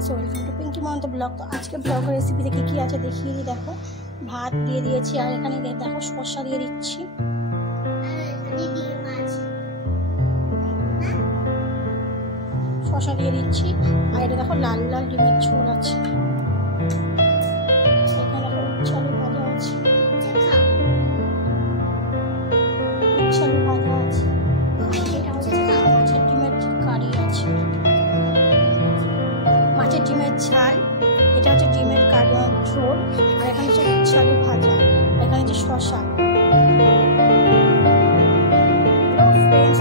Friends, welcome to Pinki মন্ত blog. তো আজকে ব্লগের রেসিপিতে কী কী আছে দেখিয়ে দিই। দেখো, ভাত দিয়ে দিয়েছি, আর এখানে দেখো শসা দিয়ে দিচ্ছি, শসা দিয়ে দিচ্ছি, আর এটা দেখো লাল লাল ডিমের ঝোল আছে। এখানে দেখো উচ্ছালু ভাজা আছে, উচ্ছালু ভাজা আছে, এটা হচ্ছে মাছের ডিমের কারি আছে, মাছের ডিমের ঝাল, এটা হচ্ছে ডিমের কারি ঝোল, আর এখানে হচ্ছে উচ্ছালু ভাজা, এখানে হচ্ছে শসা। ফ্রেন্ডস,